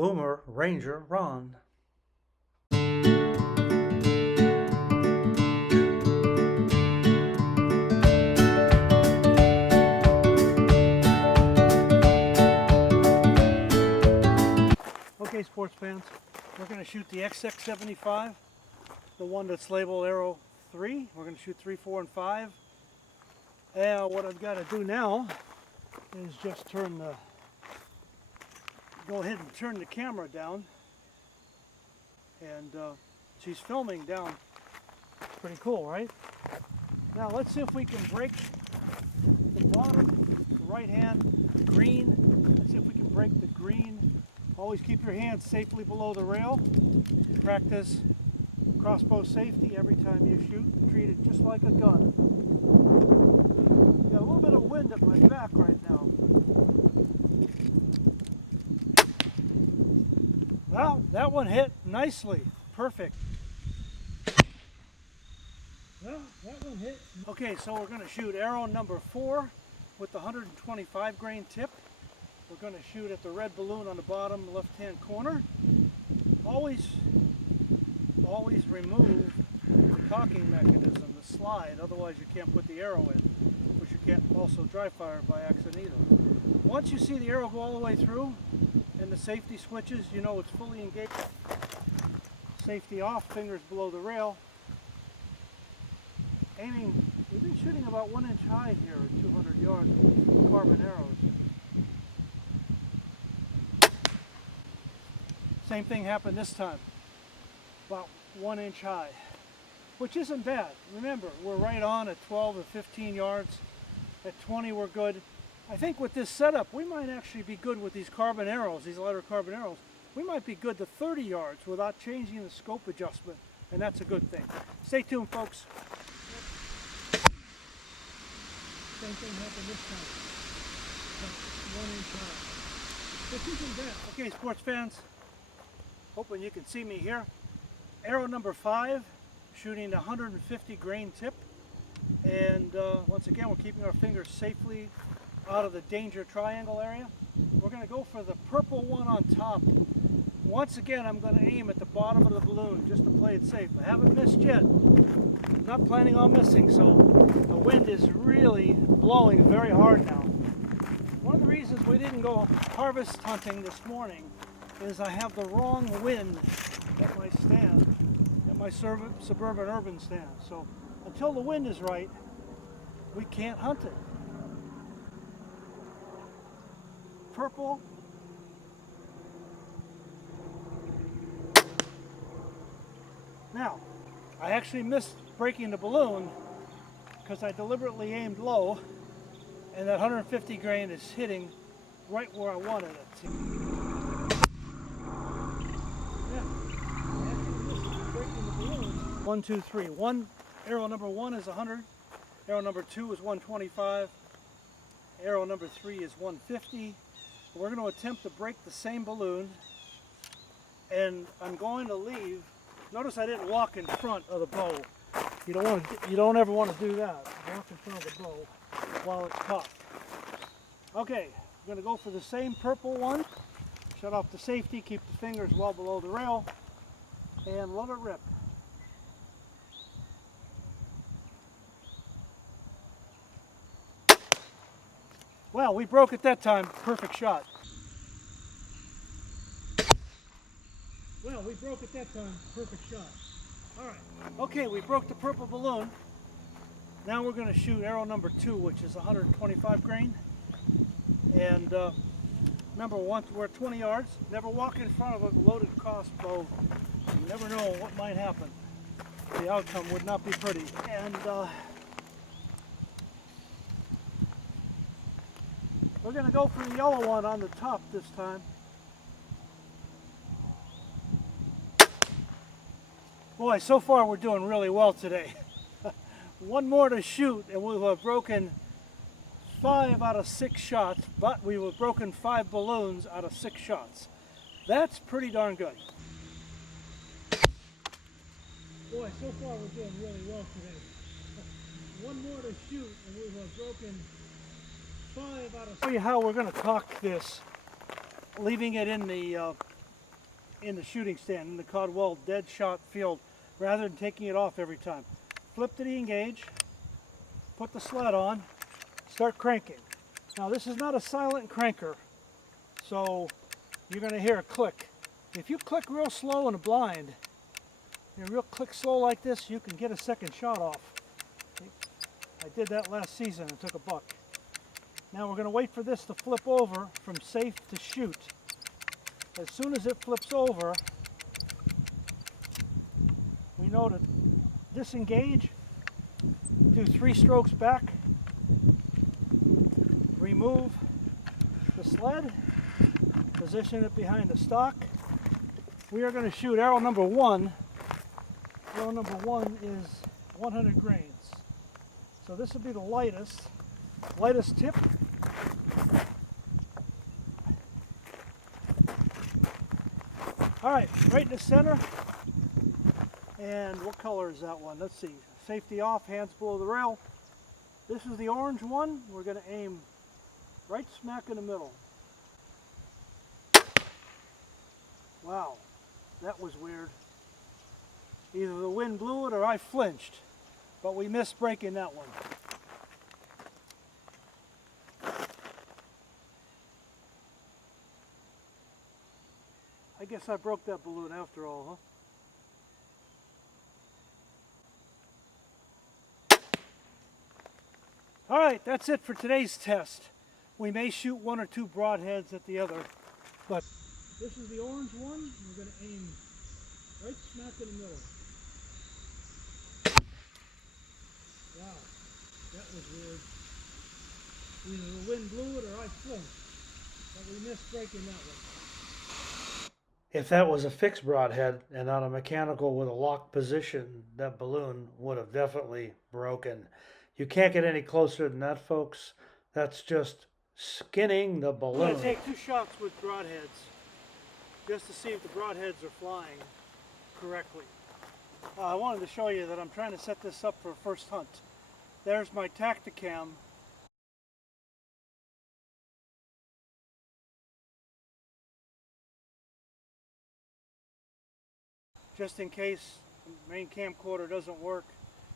Boomer Ranger Ron. Okay, sports fans, we're going to shoot the XX75, the one that's labeled Arrow 3. We're going to shoot 3, 4, and 5. And what I've got to do now is just go ahead and turn the camera down. And she's filming down. Pretty cool, right? Now let's see if we can break the bottom, the right hand, the green. Let's see if we can break the green. Always keep your hands safely below the rail. Practice crossbow safety every time you shoot. Treat it just like a gun. Got a little bit of wind at my back right now. Well, that one hit nicely. Perfect. Well, that one hit. Okay, so we're going to shoot arrow number 4 with the 125 grain tip. We're going to shoot at the red balloon on the bottom left-hand corner. Always remove the cocking mechanism, the slide, otherwise you can't put the arrow in, which you can't also dry fire by accident either. Once you see the arrow go all the way through and the safety switches, you know it's fully engaged. Safety off, fingers below the rail. Aiming, we've been shooting about 1 inch high here at 200 yards with carbon arrows. Same thing happened this time, about 1 inch high, which isn't bad. Remember, we're right on at 12 or 15 yards. At 20 we're good. I think with this setup, we might actually be good with these carbon arrows, these lighter carbon arrows. We might be good to 30 yards without changing the scope adjustment, and that's a good thing. Stay tuned, folks. Same thing happened this time, about 1 inch high. Which isn't bad. Okay, sports fans. Hoping you can see me here. Arrow number 5, shooting the 150 grain tip. And once again, we're keeping our fingers safely out of the danger triangle area. We're going to go for the purple one on top. Once again, I'm going to aim at the bottom of the balloon just to play it safe. I haven't missed yet. I'm not planning on missing, so the wind is really blowing very hard now. One of the reasons we didn't go harvest hunting this morning is I have the wrong wind at my stand, at my suburban urban stand. So until the wind is right, we can't hunt it. Purple. Now, I actually missed breaking the balloon because I deliberately aimed low, and that 150 grain is hitting right where I wanted it to. 1, 2, 3. Arrow number 1 is 100. Arrow number 2 is 125. Arrow number 3 is 150. We're going to attempt to break the same balloon, and I'm going to leave. Notice I didn't walk in front of the bow. You don't ever want to do that. Walk in front of the bow while it's cocked. Okay, I'm going to go for the same purple one. Shut off the safety. Keep the fingers well below the rail, and let it rip. Well, we broke it that time. Perfect shot. Well, we broke it that time. Perfect shot. All right. Okay, we broke the purple balloon. Now we're going to shoot arrow number 2, which is 125 grain. And remember, we're at 20 yards. Never walk in front of a loaded crossbow. You never know what might happen. The outcome would not be pretty. And we're going to go for the yellow one on the top this time. Boy, so far we're doing really well today. One more to shoot and we'll have broken 5 out of 6 shots, but we will have broken 5 balloons out of 6 shots. That's pretty darn good. Boy, so far we're doing really well today. One more to shoot and we will have broken 5 out of 6. I'll show you how we're going to cock this, leaving it in the in the shooting stand, in the Caldwell dead shot field, rather than taking it off every time. Flip to the engage, put the sled on, start cranking. Now this is not a silent cranker, so you're going to hear a click. If you click real slow in a blind, real click slow like this, you can get a second shot off. I did that last season and took a buck. Now we're going to wait for this to flip over from safe to shoot. As soon as it flips over, we know to disengage, do 3 strokes back, remove the sled, position it behind the stock. We are going to shoot arrow number 1. Arrow number 1 is 100 grains. So this will be the lightest tip. All right, right in the center. And what color is that one? Let's see. Safety off, hands below the rail. This is the orange one. We're going to aim right smack in the middle. Wow, that was weird. Either the wind blew it or I flinched, but we missed breaking that one. I guess I broke that balloon after all, huh? All right, that's it for today's test. We may shoot 1 or 2 broadheads at the other, but this is the orange one. We're going to aim right smack in the middle. Wow, that was weird. Either the wind blew it or I flinched, but we missed breaking that one. If that was a fixed broadhead and not a mechanical with a locked position, that balloon would have definitely broken. You can't get any closer than that, folks. That's just skinning the balloon. I'm going to take 2 shots with broadheads just to see if the broadheads are flying correctly. I wanted to show you that I'm trying to set this up for a first hunt. There's my Tacticam. Just in case the main camcorder doesn't work,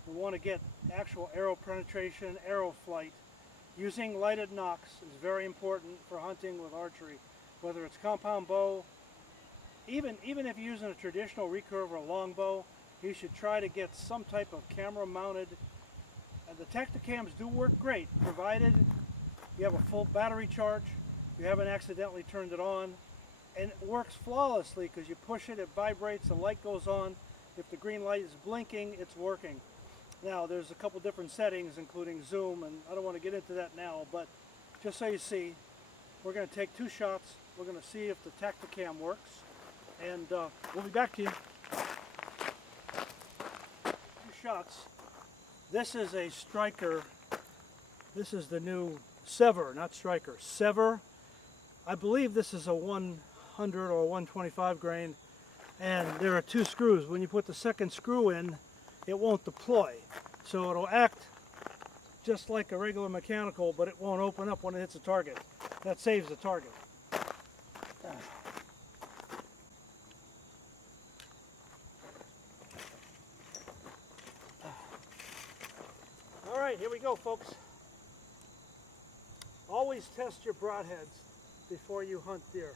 we want to get actual arrow penetration, arrow flight. Using lighted nocks is very important for hunting with archery, whether it's compound bow. Even if you're using a traditional recurve or a longbow, you should try to get some type of camera mounted. And the Tacticams do work great, provided you have a full battery charge, you haven't accidentally turned it on, and it works flawlessly because you push it, it vibrates, the light goes on. If the green light is blinking, it's working. Now there's a couple different settings including zoom, and I don't want to get into that now, but just so you see, we're going to take 2 shots. We're going to see if the Tacticam works, and we'll be back to you. 2 shots. This is a striker. This is the new Sever, not striker. Sever. I believe this is a 100 or 125 grain, and there are 2 screws. When you put the second screw in, it won't deploy. So it'll act just like a regular mechanical, but it won't open up when it hits a target. That saves the target. All right, here we go, folks. Always test your broadheads before you hunt deer.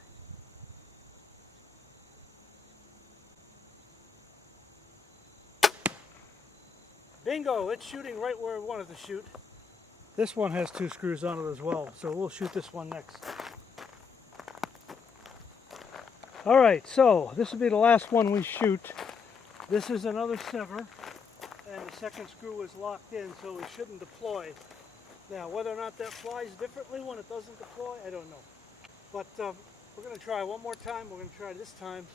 Bingo, it's shooting right where we wanted to shoot. This one has 2 screws on it as well, so we'll shoot this one next. All right, so this will be the last one we shoot. This is another Sever, and the second screw is locked in, so it shouldn't deploy. Now, whether or not that flies differently when it doesn't deploy, I don't know. But we're going to try one more time. We're going to try this time.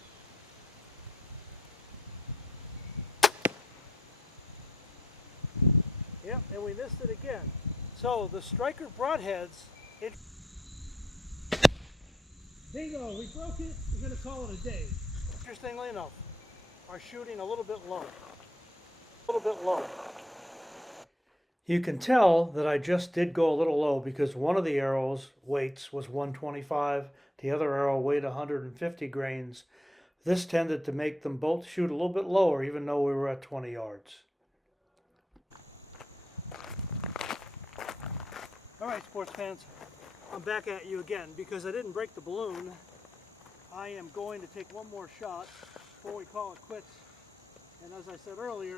Yep, and we missed it again. So the striker broadheads, bingo, we broke it. We're going to call it a day. Interestingly enough, are shooting a little bit low. You can tell that I just did go a little low because one of the arrows weights was 125, the other arrow weighed 150 grains. This tended to make them both shoot a little bit lower, even though we were at 20 yards. All right, sports fans, I'm back at you again because I didn't break the balloon. I am going to take one more shot before we call it quits. And as I said earlier,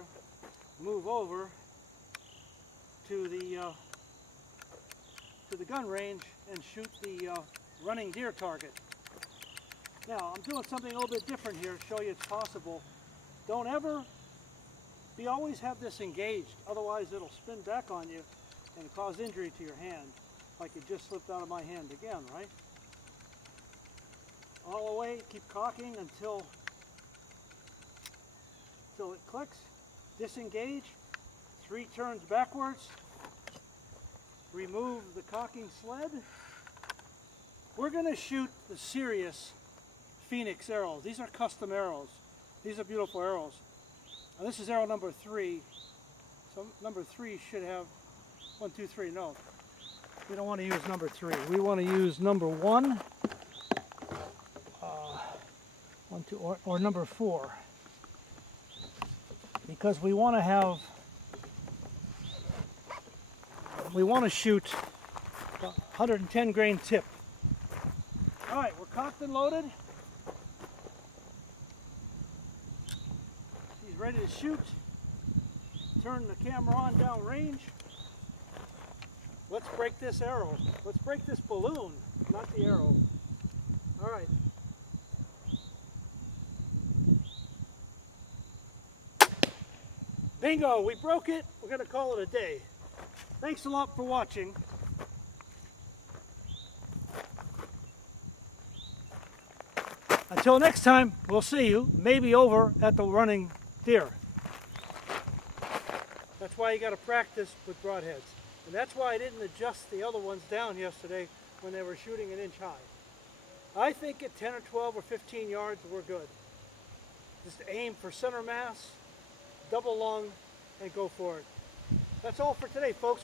move over to the gun range and shoot the running deer target. Now, I'm doing something a little bit different here to show you it's possible. Don't ever, always have this engaged, otherwise it'll spin back on you and cause injury to your hand, like it just slipped out of my hand again, right? All the way, keep cocking until it clicks. Disengage, 3 turns backwards, remove the cocking sled. We're going to shoot the serious Phoenix arrows. These are custom arrows. These are beautiful arrows. Now this is arrow number 3. So number 3 should have 1, 2, 3. No, we don't want to use number 3. We want to use number 1, 1, 2, or number 4, because we want to shoot a 110 grain tip. All right, we're cocked and loaded. He's ready to shoot. Turn the camera on down range. Let's break this arrow. Let's break this balloon, not the arrow. All right. Bingo, we broke it. We're going to call it a day. Thanks a lot for watching. Until next time, we'll see you, maybe over at the running deer. That's why you got to practice with broadheads. And that's why I didn't adjust the other ones down yesterday when they were shooting an inch high. I think at 10 or 12 or 15 yards, we're good. Just aim for center mass, double lung, and go for it. That's all for today, folks.